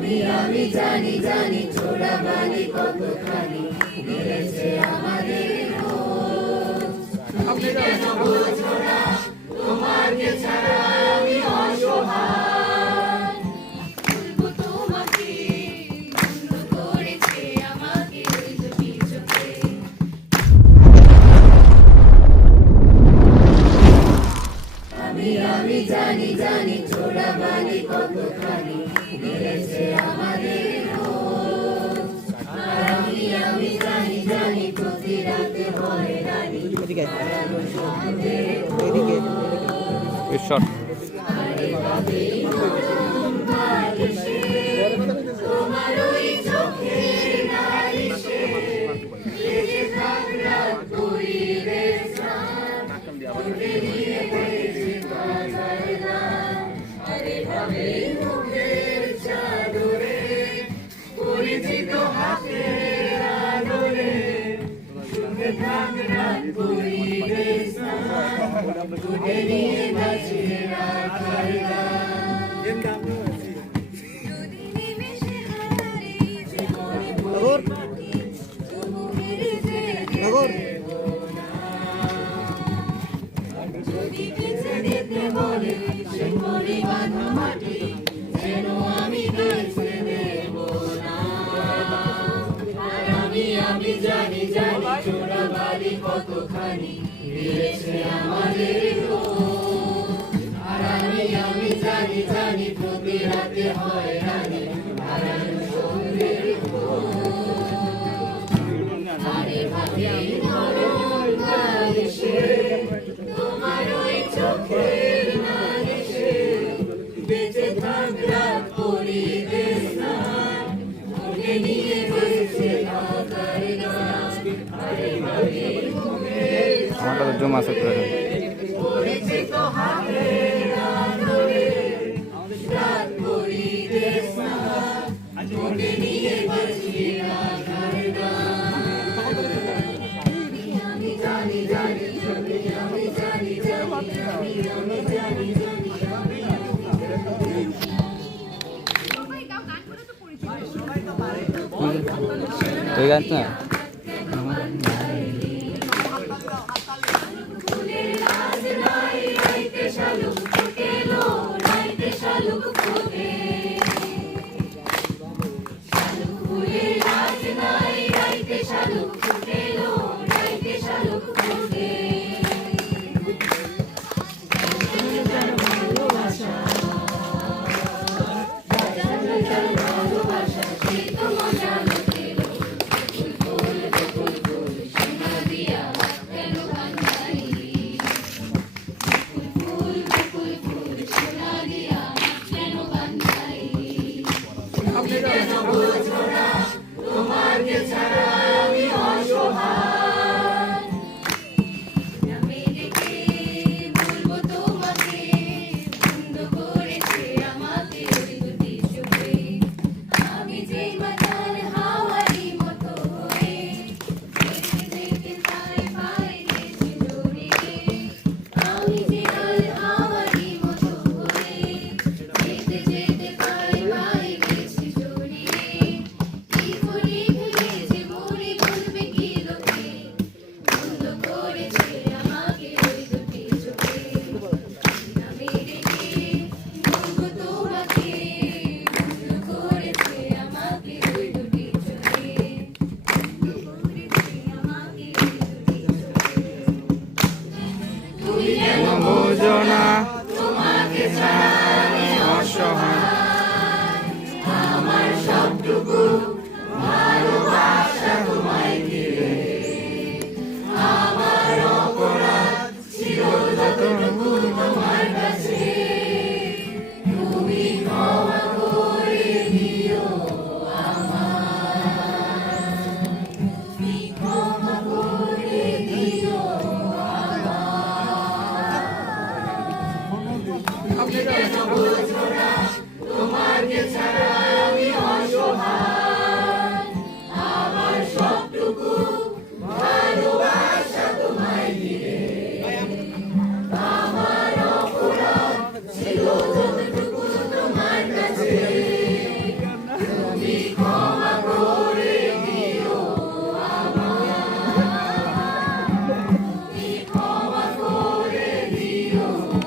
আমি জানি জানি চোরাবালি কতখানি মিলেছে আমাদের খোঁজ। তুমি কেন বলছো না তোমাকে ছাড়া আমি অসহায়? বলবো তোমাকে বন্ধ করেছে আমাকে ওই দুটি চোখে। আমি জানি জানি চোরাবালি কতখানি মিলেছে আমাদের খোঁজ। আর আমি জানি জানি প্রতি রাতে হয় রানী ঈশ্বর তোমার ওই চোখের নালিশে লেগে থাক রাত পরিবেশ স্নান। উঠে নিয়ে পেয়েছি বাজার দান। আরে ভাবে মুখের চাদরে পরিচিত হাতের আদরে সুখে থাক রাত পরিবেশ স্নান। উঠে নিয়ে বাঁচি রাখার গান। যদি নিমেষে হারারে জীবনে পরিপাটি তবু হেরে যেতে যদি কিছু দিতে বলে সে পরিবাধ মাটি যেন আমি বেছে দেব না। আর আমি জানি জানি চোরাবালি কতখানি মিলেছে আমাদের খোঁজ। আর আমি জানি জানি প্রতি রাতে হয় রানী হারানো সন্ধ্যের খোঁজ। আরে ভাবি নরম বালিশে তোমার ওই চোখের নালিশে বেঁচে থাক রাত পরিবেশ স্নান। উঠে নিয়ে বসে থাকার গান। আরে ভাবি মুখের আমারটা তো জমা আছে পুরো পরিচিত হাতের আদরে রাত পরিবেশ স্নান। উঠে নিয়ে বসে থাকার গান। আমি জানি জানি আমি জানি জানি আমি জানি জানি তুই গান না ফুলের লাজ নাই রাইতে শালুক ফুটেলো রাইতে শালুক ফোটে। শালুক ফুলের লাজ নাই রাইতে শালুক ফুটেলো রাইতে শালুক ফোটে। ভালোবাসা ভালোবাসা সে তো মজা লুটেলো। ফুল ফুল ফুল সোনা দিয়া কেন কান্দাই? ফুল ফুল ফুল সোনা দিয়া কেন কান্দাই? তুমি কেন বোঝো না তোমাকে ছাড়া আমি অসহায়? আমি ডেকে বলবো তোমাকে বন্ধ করেছে আমাকে ওই দুটি চোখে। আমি যে মাতাল হাওয়ারি মতো হয়ে যেতে যেতে তাই পায়ে গেছি জড়িয়ে। আমি যে আল হাওয়ারি মতো হয়ে যেতে যেতে তাই পায়ে গেছি জড়িয়ে। लो